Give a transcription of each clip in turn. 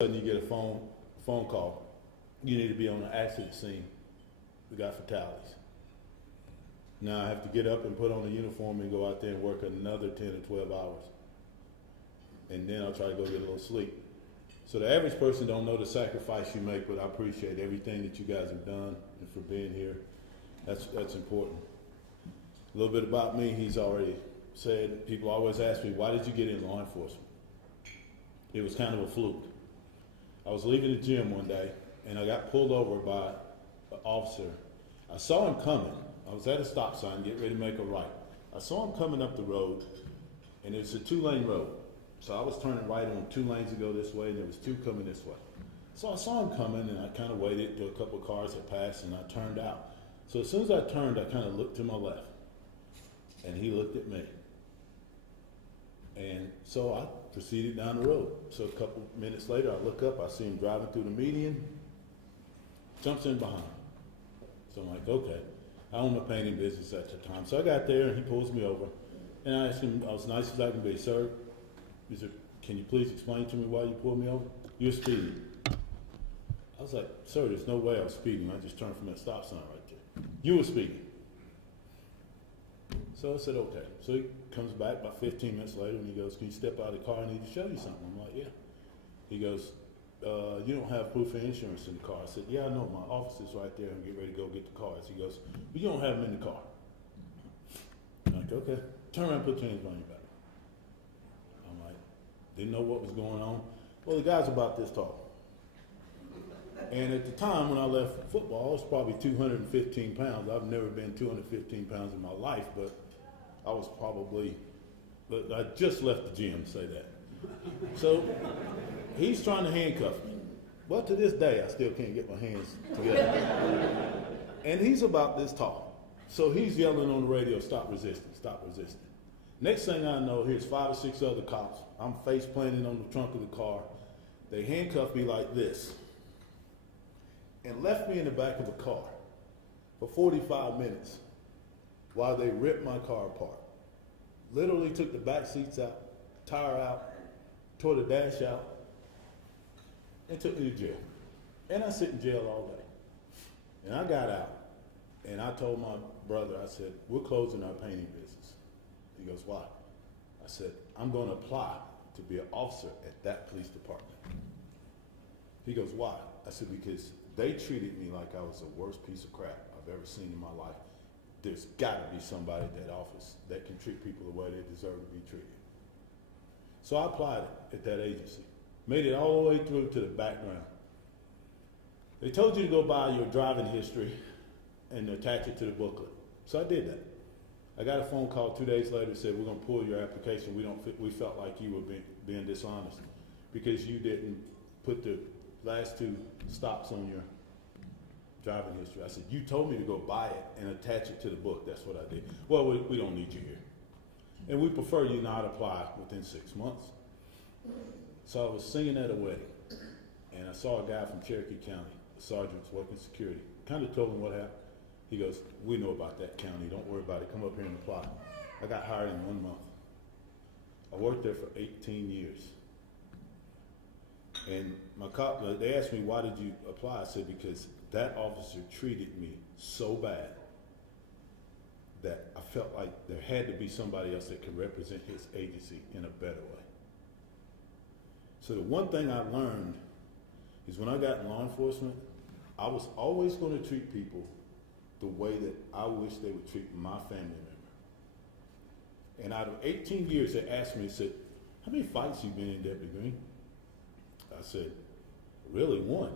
Sudden you get a phone call. You need to be on the accident scene. We got fatalities. Now I have to get up and put on a uniform and go out there and work another 10 or 12 hours. And then I'll try to go get a little sleep. So the average person don't know the sacrifice you make, but I appreciate everything that you guys have done and for being here. That's important. A little bit about me, he's already said. People always ask me, why did you get in law enforcement? It was kind of a fluke. I was leaving the gym one day and I got pulled over by an officer. I saw him coming. I was at a stop sign getting ready to make a right. I saw him coming up the road and it was a 2-lane road. So I was turning right on 2 lanes to go this way and there was 2 coming this way. So I saw him coming and I kind of waited till a couple of cars had passed and I turned out. So as soon as I turned, I kind of looked to my left and he looked at me. And so I proceeded down the road. So a couple minutes later, I look up, I see him driving through the median, jumps in behind. So I'm like, okay. I own a painting business at the time. So I got there and he pulls me over. And I asked him, I was nice as I can be, sir, he said, can you please explain to me why you pulled me over? You're speeding. I was like, sir, there's no way I was speeding. I just turned from that stop sign right there. You were speeding. So I said, okay. So he comes back about 15 minutes later and he goes, can you step out of the car? I need to show you something. I'm like, yeah. He goes, you don't have proof of insurance in the car. I said, yeah, I know. My office is right there. I'm getting ready to go get the cars. He goes, but you don't have them in the car. I'm like, okay. Turn around and put your hands on your back. I'm like, didn't know what was going on. Well, the guy's about this tall. And at the time when I left football, I was probably 215 pounds. I've never been 215 pounds in my life, but I was probably, but I just left the gym, say that. So he's trying to handcuff me. Well, to this day, I still can't get my hands together. And he's about this tall. So he's yelling on the radio, stop resisting, stop resisting. Next thing I know, here's 5 or 6 other cops. I'm face planted on the trunk of the car. They handcuffed me like this and left me in the back of a car for 45 minutes while they ripped my car apart. Literally took the back seats out, tire out, tore the dash out, and took me to jail. And I sit in jail all day. And I got out, and I told my brother, I said, we're closing our painting business. He goes, why? I said, I'm going to apply to be an officer at that police department. He goes, why? I said, because they treated me like I was the worst piece of crap I've ever seen in my life. There's got to be somebody at that office that can treat people the way they deserve to be treated. So I applied at that agency, made it all the way through to the background. They told you to go buy your driving history and attach it to the booklet. So I did that. I got a phone call 2 days later that said, we're going to pull your application. We felt like you were being dishonest because you didn't put the last 2 stops on your driving history. I said, you told me to go buy it and attach it to the book. That's what I did. Well, we don't need you here. And we prefer you not apply within 6 months. So I was singing at a wedding, and I saw a guy from Cherokee County, a sergeant was working security. Kind of told him what happened. He goes, we know about that county. Don't worry about it. Come up here and apply. I got hired in 1 month. I worked there for 18 years. And my cop, they asked me, why did you apply? I said, because that officer treated me so bad that I felt like there had to be somebody else that could represent his agency in a better way. So the one thing I learned is when I got in law enforcement, I was always going to treat people the way that I wish they would treat my family member. And out of 18 years, they asked me, said, how many fights you been in, Deputy Green? I said, really 1.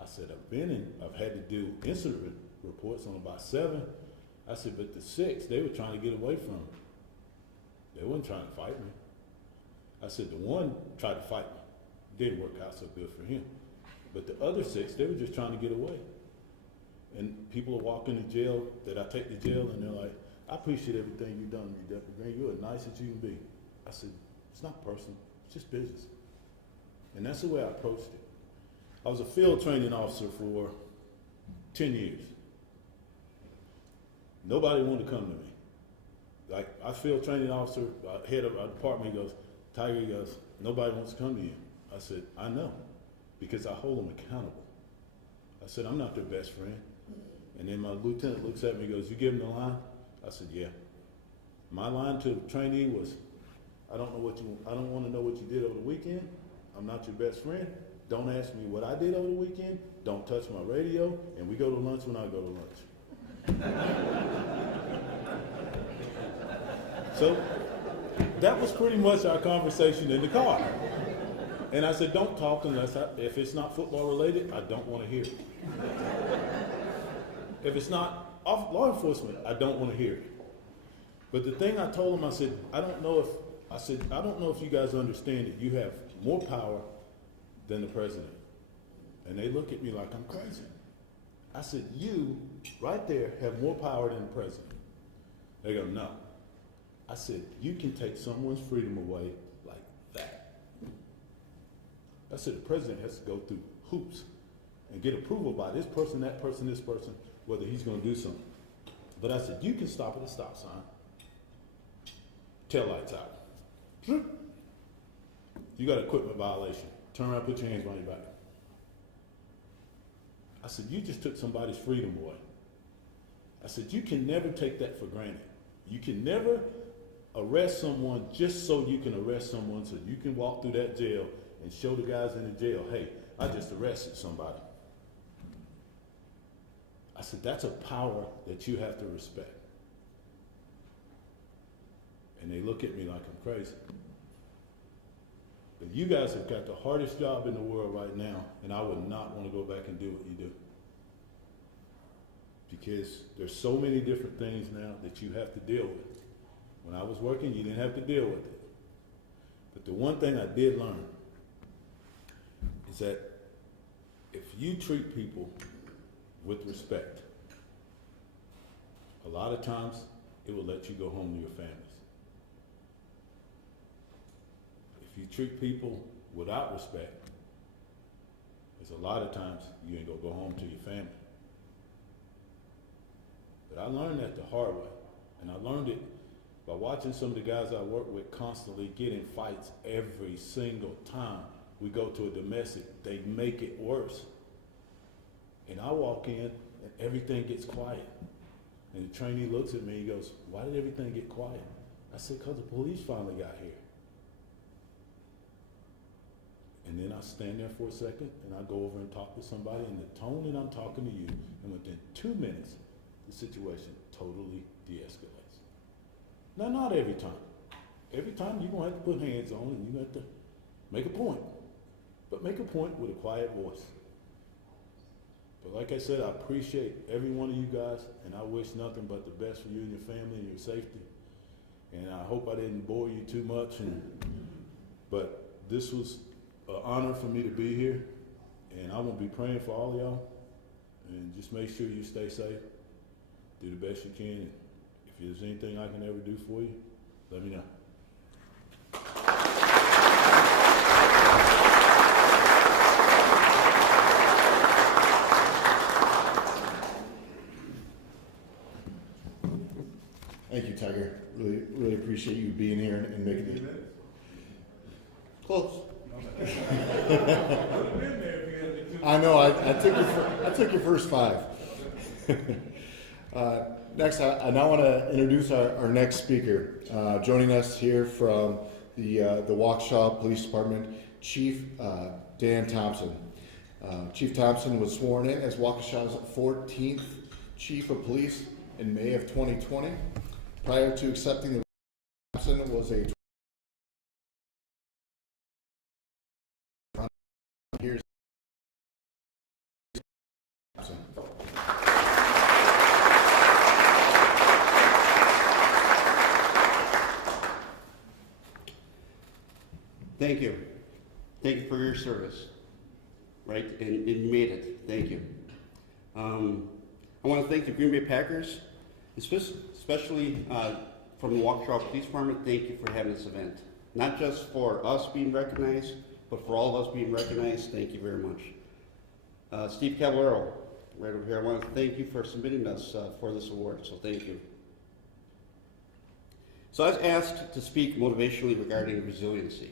I said, I've had to do incident reports on about 7. I said, but the 6, they were trying to get away from me. They weren't trying to fight me. I said, the 1 tried to fight me. Didn't work out so good for him. But the other 6, they were just trying to get away. And people are walking to jail that I take to jail and they're like, I appreciate everything you've done to me, Deputy Green. You're as nice as you can be. I said, it's not personal, it's just business. And that's the way I approached it. I was a field training officer for 10 years. Nobody wanted to come to me. Like, I field training officer, head of our department, he goes, Tiger, he goes, nobody wants to come to you. I said, I know, because I hold them accountable. I said, I'm not their best friend. And then my lieutenant looks at me and goes, you give them the line? I said, yeah. My line to the trainee was, I don't want to know what you did over the weekend. I'm not your best friend. Don't ask me what I did over the weekend. Don't touch my radio. And we go to lunch when I go to lunch. So that was pretty much our conversation in the car. And I said, don't talk if it's not football related, I don't want to hear it. If it's not law enforcement, I don't want to hear it. But the thing I told him, I said, I don't know if you guys understand that you have more power than the president. And they look at me like I'm crazy. I said, you right there have more power than the president. They go, no. I said, you can take someone's freedom away like that. I said, the president has to go through hoops and get approval by this person, this person, whether he's going to do something. But I said, you can stop at a stop sign. Tail lights out. You got an equipment violation. Turn around, put your hands behind your back. I said, you just took somebody's freedom away. I said, you can never take that for granted. You can never arrest someone just so you can arrest someone, so you can walk through that jail and show the guys in the jail, hey, I just arrested somebody. I said, that's a power that you have to respect. And they look at me like I'm crazy. But you guys have got the hardest job in the world right now, and I would not want to go back and do what you do. Because there's so many different things now that you have to deal with. When I was working, you didn't have to deal with it. But the one thing I did learn is that if you treat people with respect, a lot of times it will let you go home to your families. If you treat people without respect, there's a lot of times you ain't gonna go home to your family. But I learned that the hard way, and I learned it by watching some of the guys I work with constantly get in fights every single time we go to a domestic. They make it worse. And I walk in and everything gets quiet. And the trainee looks at me, he goes, why did everything get quiet? I said, because the police finally got here. And then I stand there for a second and I go over and talk to somebody in the tone that I'm talking to you, and within 2 minutes, the situation totally de-escalates. Now, not every time. Every time you're gonna have to put hands on and you have to make a point. But make a point with a quiet voice. But like I said, I appreciate every one of you guys, and I wish nothing but the best for you and your family and your safety. And I hope I didn't bore you too much. But this was an honor for me to be here, and I'm gonna be praying for all of y'all. And just make sure you stay safe. Do the best you can. If there's anything I can ever do for you, let me know. Thank you, Tiger. Really appreciate you being here and making it close. I know. I took your first 5. Next, I now want to introduce our next speaker. Joining us here from the Waukesha Police Department, Chief Dan Thompson. Chief Thompson was sworn in as Waukesha's 14th Chief of Police in May of 2020. Prior to accepting the Thompson was a here's Thompson. Thank you. Thank you for your service. Right, and you made it. Thank you. I want to thank the Green Bay Packers, especially from the Waukesha Police Department. Thank you for having this event. Not just for us being recognized, but for all of us being recognized. Thank you very much. Steve Caballero, right over here, I want to thank you for submitting us for this award, so thank you. So I was asked to speak motivationally regarding resiliency.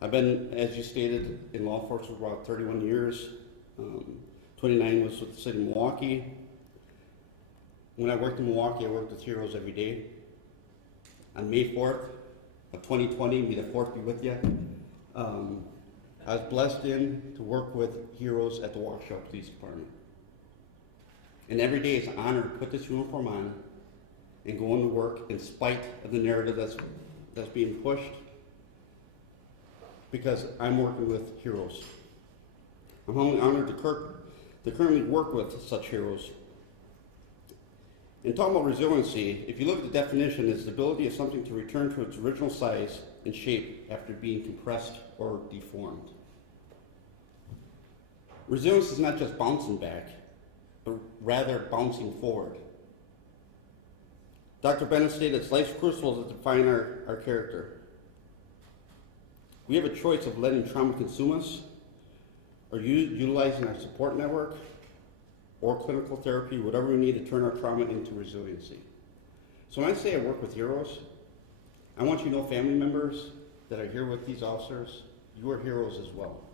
I've been, as you stated, in law enforcement for about 31 years. 29 was with the city of Milwaukee. When I worked in Milwaukee, I worked with heroes every day. On May 4th of 2020, may the 4th be with you, I was blessed to work with heroes at the Waukesha Police Department. And every day it's an honor to put this uniform on and go into work in spite of the narrative that's being pushed, because I'm working with heroes. I'm humbly honored to currently work with such heroes. In talking about resiliency, if you look at the definition, it's the ability of something to return to its original size and shape after being compressed or deformed. Resilience is not just bouncing back, but rather bouncing forward. Dr. Bennett stated it's life's crucible to define our character. We have a choice of letting trauma consume us, or utilizing our support network, or clinical therapy, whatever we need to turn our trauma into resiliency. So when I say I work with heroes, I want you to know, family members that are here with these officers, you are heroes as well.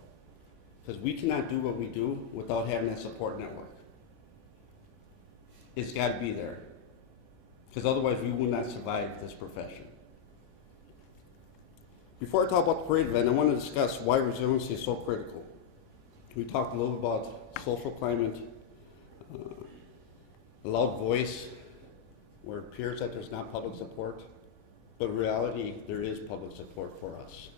Because we cannot do what we do without having that support network. It's got to be there. Because otherwise we will not survive this profession. Before I talk about the parade event, I want to discuss why resiliency is so critical. We talked a little about social climate, a loud voice, where it appears that there's not public support, but in reality, there is public support for us.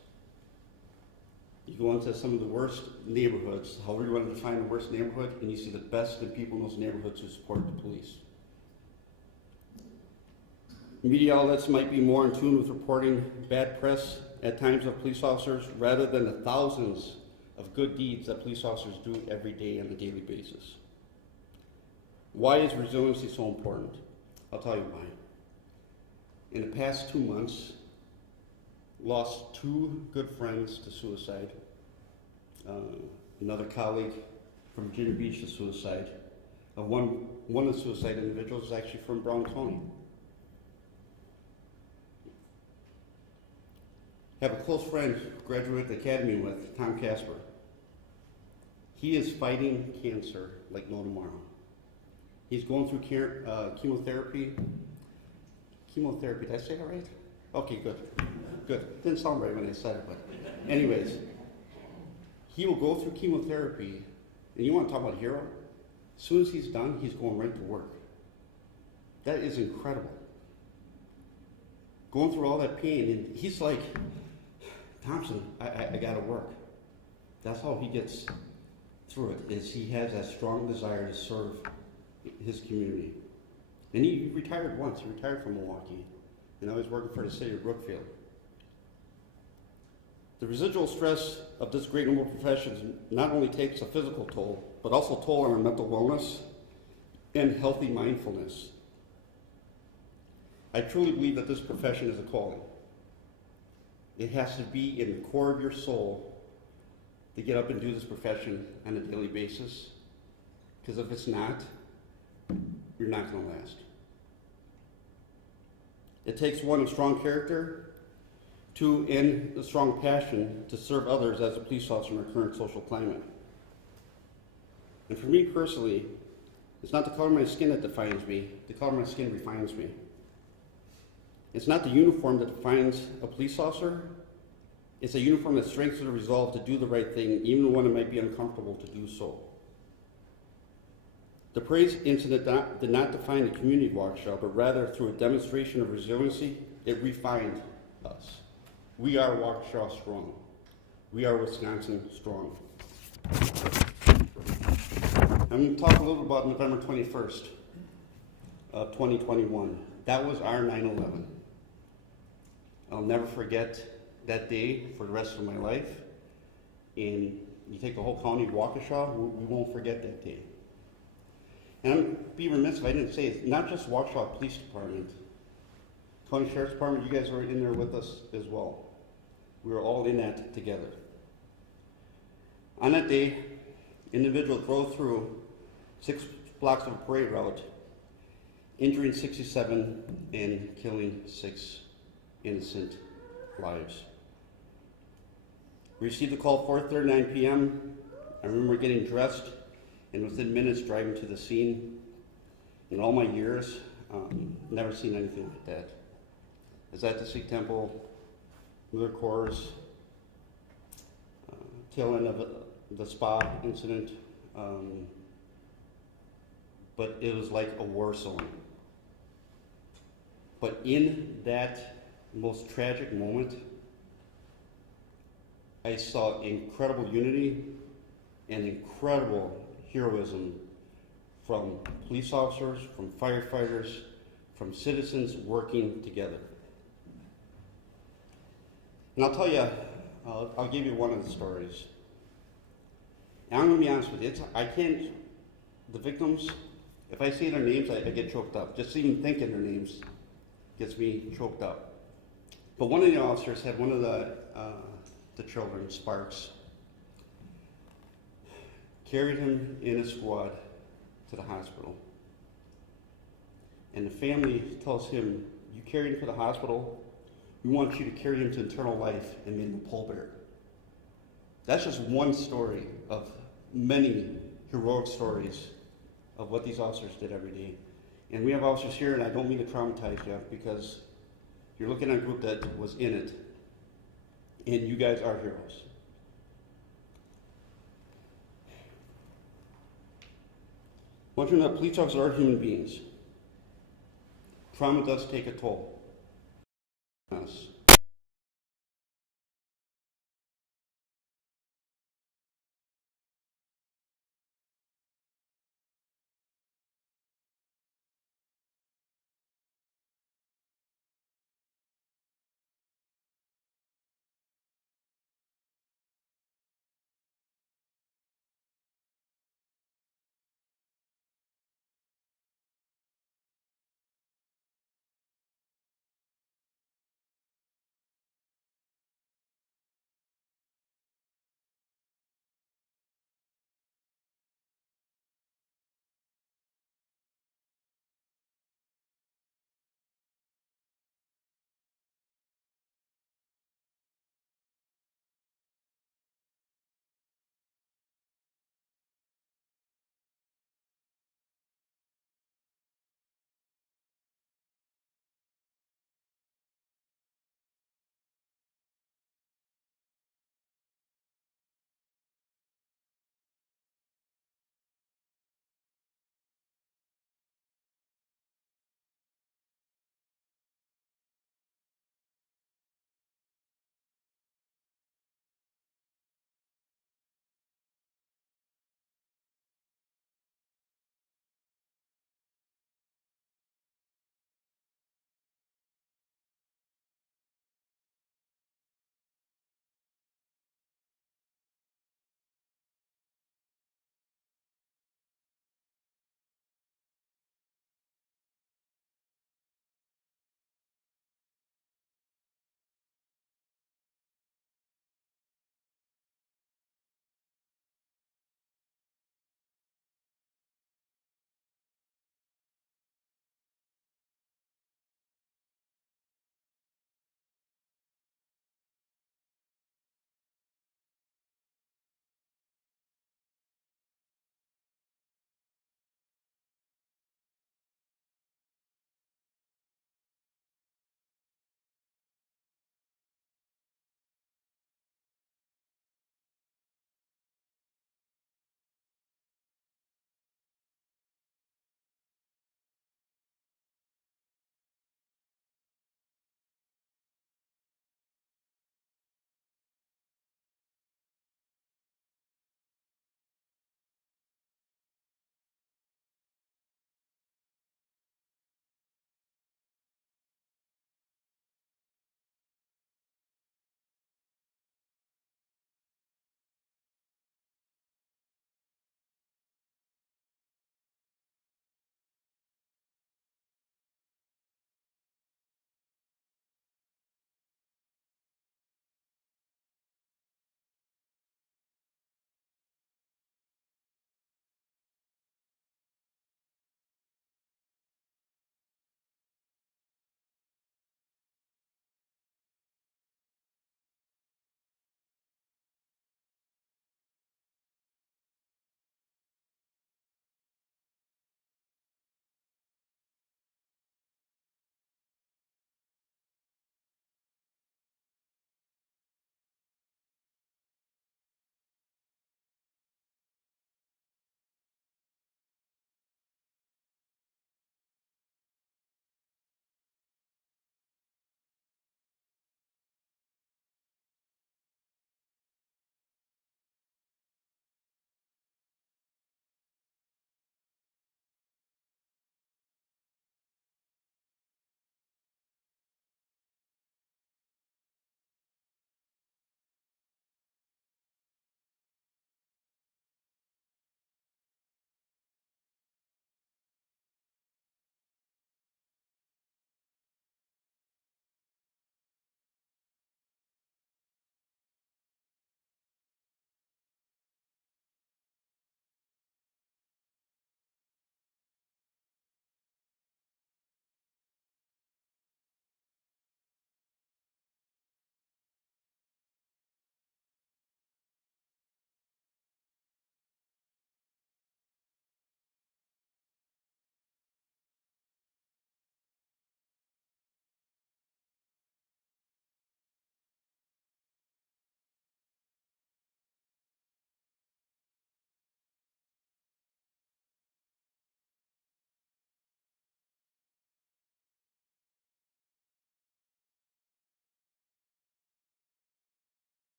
You go into some of the worst neighborhoods, however you want to define the worst neighborhood, and you see the best in people in those neighborhoods who support the police. Media outlets might be more in tune with reporting bad press at times of police officers rather than the thousands of good deeds that police officers do every day on a daily basis. Why is resiliency so important? I'll tell you why. In the past 2 months, lost 2 good friends to suicide. Another colleague from Virginia Beach to suicide. One of the suicide individuals is actually from Brown County. Have a close friend who graduated the academy with, Tom Casper. He is fighting cancer like no tomorrow. He's going through chemotherapy. Chemotherapy, did I say that right? Okay, good. Good. Didn't sound right when I said it, but anyways. He will go through chemotherapy, and you want to talk about a hero? As soon as he's done, he's going right to work. That is incredible. Going through all that pain, and he's like, Thompson, I gotta work. That's how he gets through it, is he has that strong desire to serve his community. And he retired once. He retired from Milwaukee, and now he's working for the city of Brookfield. The residual stress of this great noble profession not only takes a physical toll, but also toll on our mental wellness and healthy mindfulness. I truly believe that this profession is a calling. It has to be in the core of your soul to get up and do this profession on a daily basis, because if it's not, you're not going to last. It takes one of strong character, 2, and a strong passion to serve others as a police officer in our current social climate. And for me personally, it's not the color of my skin that defines me, the color of my skin refines me. It's not the uniform that defines a police officer, it's a uniform that strengthens the resolve to do the right thing, even when it might be uncomfortable to do so. The parade incident did not define the community of Waukesha, but rather through a demonstration of resiliency, it refined us. We are Waukesha strong. We are Wisconsin strong. I'm going to talk a little about November 21st of 2021. That was our 9/11. I'll never forget that day for the rest of my life. And you take the whole county of Waukesha, we won't forget that day. And I'd be remiss if I didn't say it's not just Waukesha Police Department. County Sheriff's Department, you guys were in there with us as well. We were all in that together. On that day, individuals drove through 6 blocks of a parade route, injuring 67 and killing 6 innocent lives. We received the call 4:39 p.m. I remember getting dressed and within minutes driving to the scene. In all my years, never seen anything like that. I was at the Sikh temple, Mother Corps, tail end of the spa incident, but it was like a war zone. But in that most tragic moment, I saw incredible unity and incredible heroism from police officers, from firefighters, from citizens working together. And I'll tell you, I'll give you one of the stories. And I'm going to be honest with you, the victims, if I say their names, I get choked up. Just even thinking their names gets me choked up. But one of the officers had one of the children, Sparks, carried him in a squad to the hospital. And the family tells him, you carried him to the hospital, we want you to carry him to eternal life and made him a pallbearer. That's just one story of many heroic stories of what these officers did every day. And we have officers here, and I don't mean to traumatize you, because you're looking at a group that was in it, and you guys are heroes. One thing that police officers are human beings. Trauma does take a toll on us.